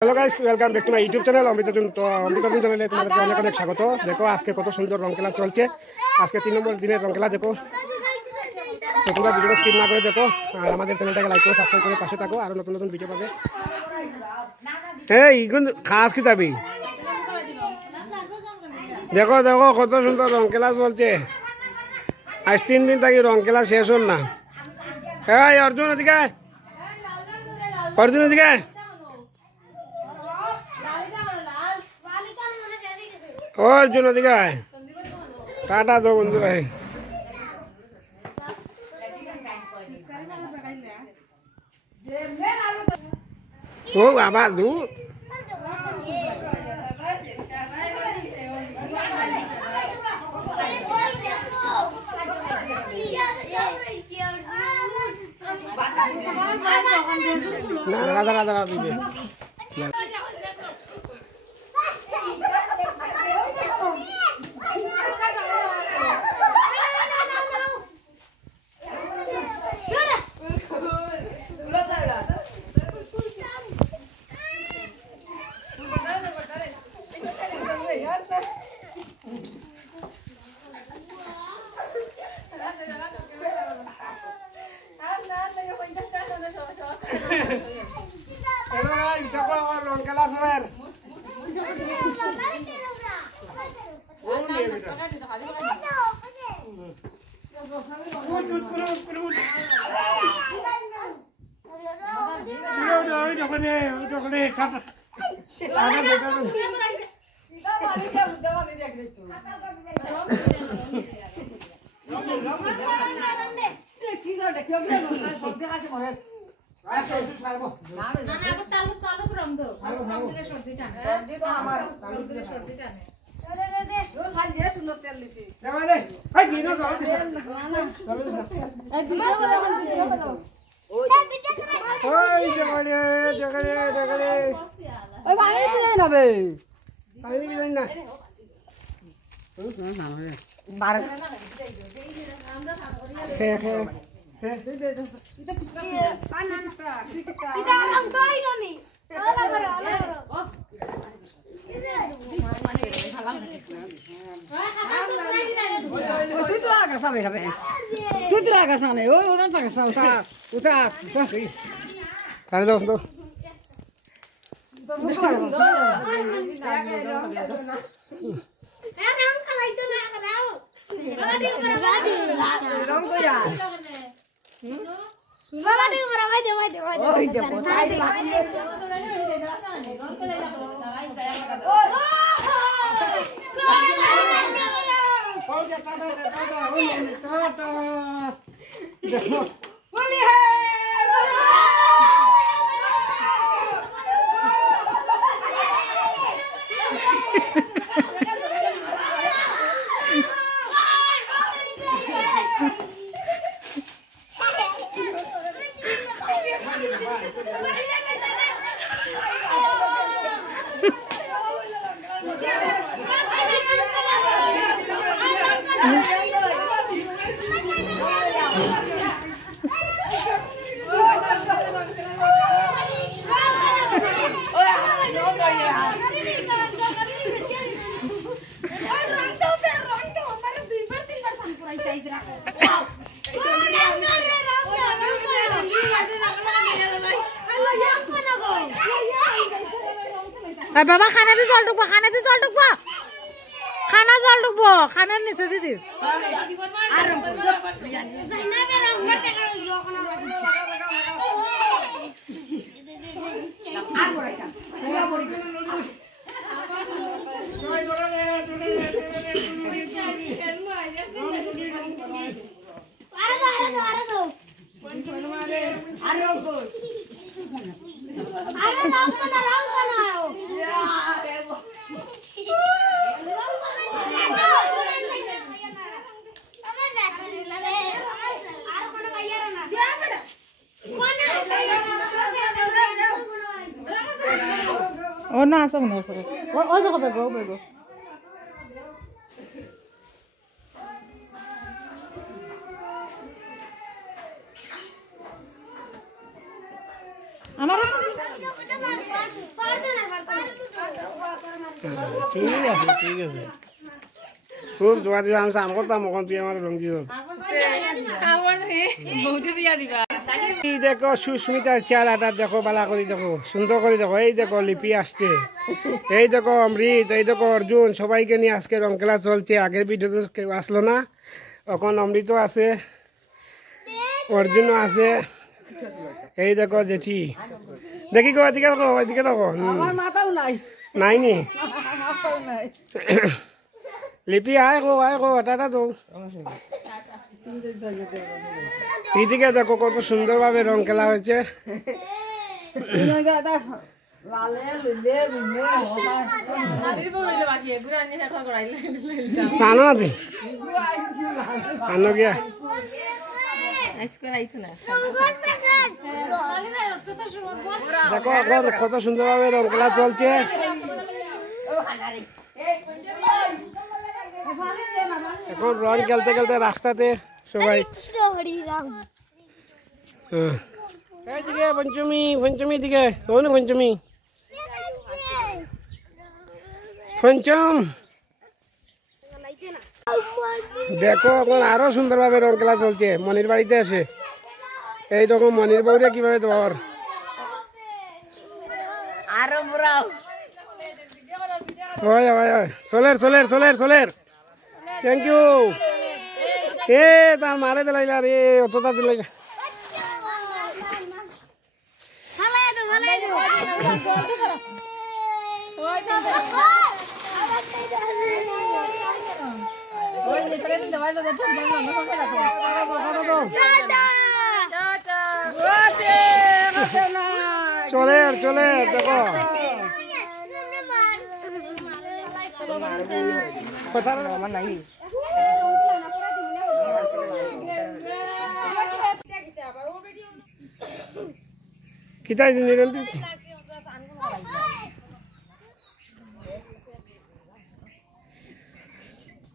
Hello guys, welcome back to my YouTube channel Amritajun. তো অমৃতাজুন চ্যানেলে তোমাদেরকে অনেক অনেক স্বাগত। দেখো আজকে কত সুন্দর রং খেলা চলছে। আজকে 3 নম্বর দিনের রং খেলা দেখো। তো তোমরা ভিডিওটা স্কিপ না করে দেখো আর আমাদের চ্যানেলটাকে লাইক করে সাবস্ক্রাইব করে পাশে থাকো, আরো নতুন নতুন ভিডিও পাবে। এই ইগুন খাস কি যাবি দেখো দেখো কত সুন্দর রং খেলা চলছে। আজ 3 দিন থাকি রং খেলা শেষ হল না। এই অর্জুন ওদিকে, অর্জুন ওদিকে। অর্জুন ওদিকে টাটা দো বন্ধু ভাই। ও বাবা দু না রাধা রাধা রাধা দিবে। বাবা খানাতে জল ঢুকবো, খানাতে জল ঢুকবো, খানা জল ঢুকবো, খানার নিচে দিদিস। Oh no, asal nggak boleh. Oh, jangan bego, bego. Amar ঠিক আছে খুব জোয়া দিয়ে আমি চাম করতাম এখন তুই আমার রঙ্গি হোক এই দেখো সুস্মিতার চেহারাটা দেখো বালা করে দেখো সুন্দর করে দেখো এই দেখো লিপি আসছে এই দেখো অমৃত এই দেখো অর্জুন সবাইকে নিয়ে আজকে রং খেলা চলছে আগের ভিডিওতে কেউ আসলো না এখন অমৃতও আছে অর্জুনও আছে এই দেখো জেঠি দেখি গো এদিকে দেখো এদিকে দেখো নাই নি লিপি আয় গো টাটা তো এইদিকে দেখো কত সুন্দরভাবে রং খেলা হয়েছে আনো না তুই আনো গিয়া দেখো এখন কত সুন্দরভাবে রং খেলা চলছে এখন রং খেলতে খেলতে রাস্তাতে সবাই এইদিকে পঞ্চমী দিকে পঞ্চমী পঞ্চম দেখো এখন আরো সুন্দরভাবে রং খেলা চলছে মনির বাড়িতে এসে এই দেখো মনির বউরে কিভাবে তোমার সোলের থ্যাংক ইউ এ তার মারে দিলাইলা রে অতটা দিলাইলা চলে দেখো কিতাই নিরন্তির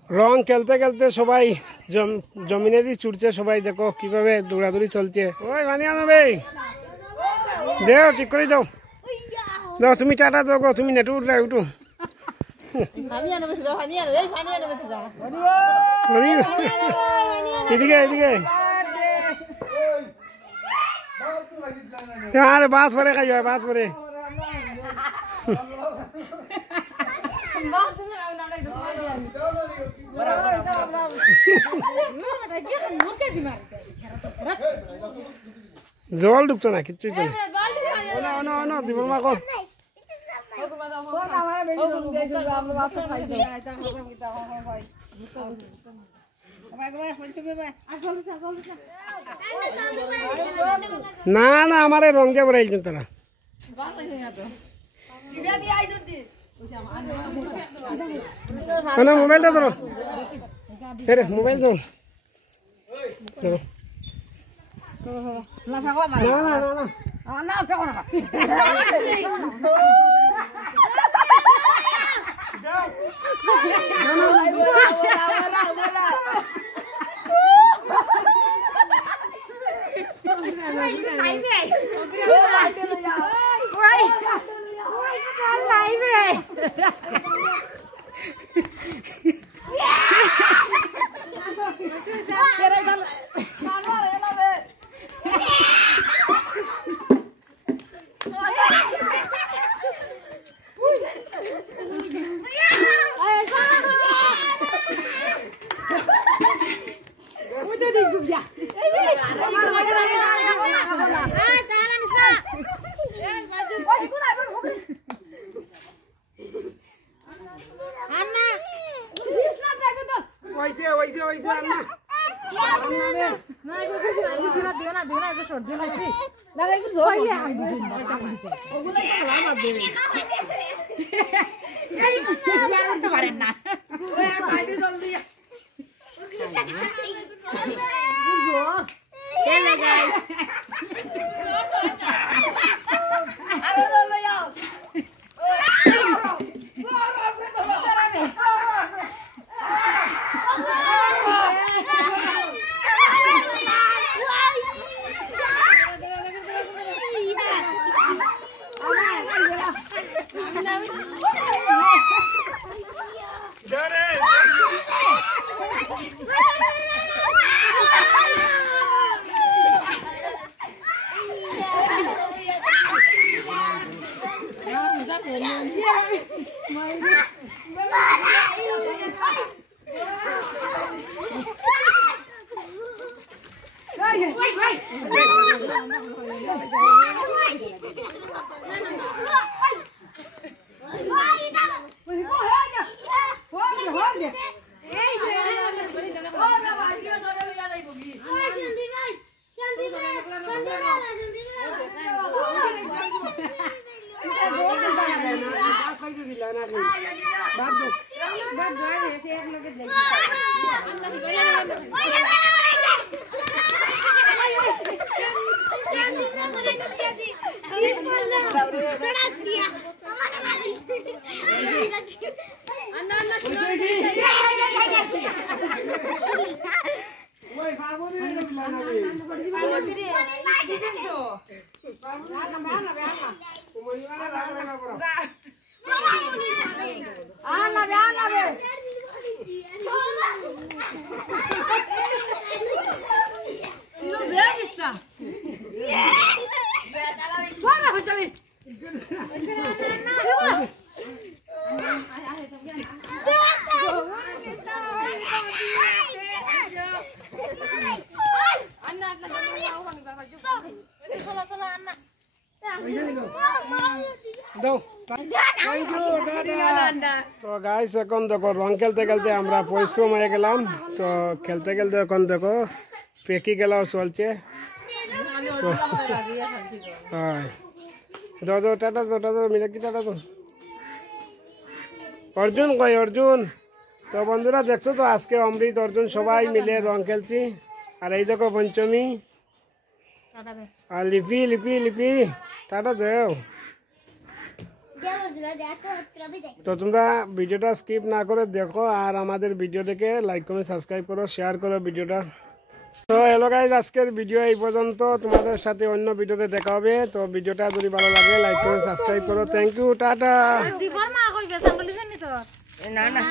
রং খেলতে খেলতে সবাই জমিনে দিয়ে ছুটছে সবাই দেখো কিভাবে দৌড়াদৌড়ি চলছে ওই বানিয়ে আনবে দেও ঠিক করে দাও দাও তুমি টাটা দাও গো তুমি নেটু উঠলে উঠু এদিকে আরে বাত পরে খাই বাত পরে জল ডুবতো না কিচ্ছুই তো না দিব মা কো না না আমারে রঙে বরাইছেন তারা মোবাইলটা ধরো মোবাইল ধরো তো গাইস এখন দেখো রং খেলতে খেলতে আমরা পরিশ্রম হয়ে গেলাম। তো খেলতে খেলতে এখন দেখো পেকি খেলাও চলছে। দাদা টাটা তো টাটা মিনাকি টাটা তো অর্জুন কই অর্জুন। তো বন্ধুরা দেখছো তো আজকে অমৃত অর্জুন সবাই মিলে রং খেলছি। আর এই দেখো পঞ্চমী আর লিপি লিপি লিপি টাটা দেও। তো তোমরা ভিডিওটা স্কিপ না করে দেখো আর আমাদের ভিডিও দেখে লাইক কমেন্ট সাবস্ক্রাইব করো, শেয়ার করো ভিডিওটা। তো হ্যালো গাইজ, আজকের ভিডিও এই পর্যন্ত। তোমাদের সাথে অন্য ভিডিওতে দেখা হবে। তো ভিডিওটা যদি ভালো লাগে লাইক কমেন্ট সাবস্ক্রাইব করো। Thank you, tata. না না